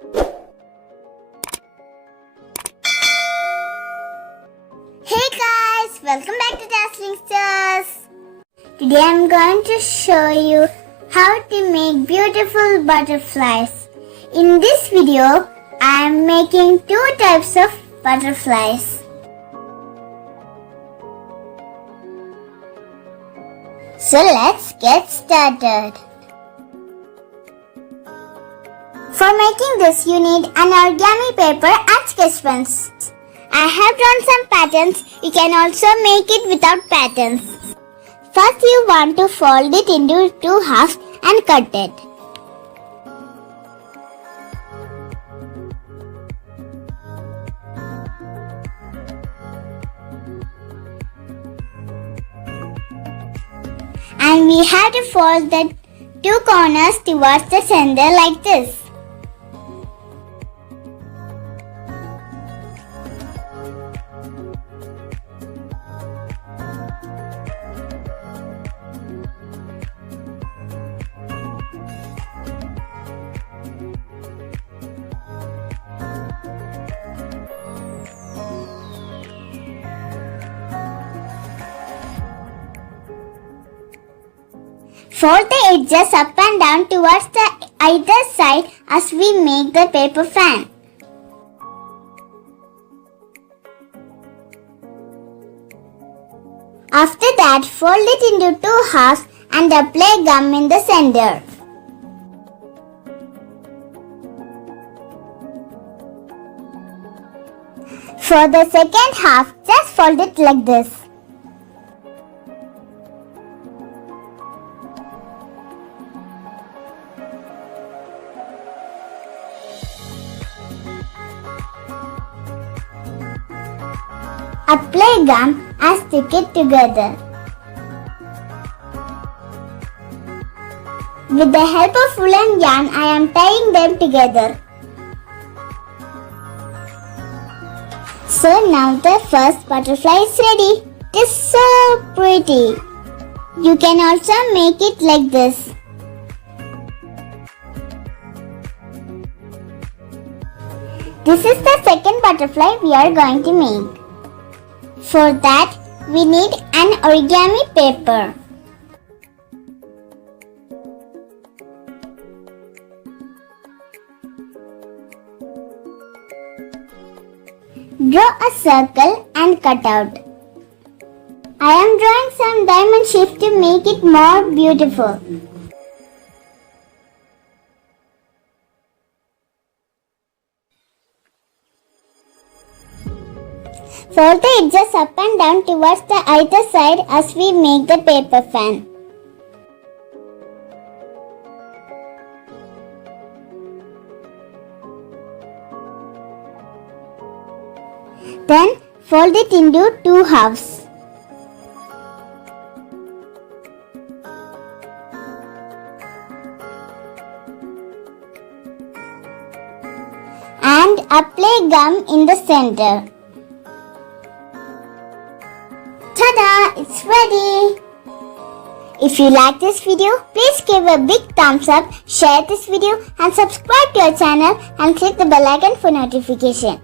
Hey guys, welcome back to Dazzling STARZ. Today I'm going to show you how to make beautiful butterflies. In this video, I am making two types of butterflies. So let's get started. For making this, you need an origami paper and sketch pens. I have drawn some patterns. You can also make it without patterns. First, you want to fold it into two halves and cut it. And we have to fold the two corners towards the center like this. Fold the edges up and down towards the either side as we make the paper fan. After that, fold it into two halves and apply gum in the center. For the second half, just fold it like this. Apply gum and stick it together. With the help of woolen yarn, I am tying them together. So now the first butterfly is ready. It is so pretty. You can also make it like this. This is the second butterfly we are going to make. For that, we need an origami paper. Draw a circle and cut out. I am drawing some diamond shapes to make it more beautiful. Fold the edges up and down towards the either side as we make the paper fan. Then fold it into two halves. And apply gum in the center. Ta-da! It's ready! If you like this video, please give a big thumbs up, share this video and subscribe to our channel and click the bell icon for notification.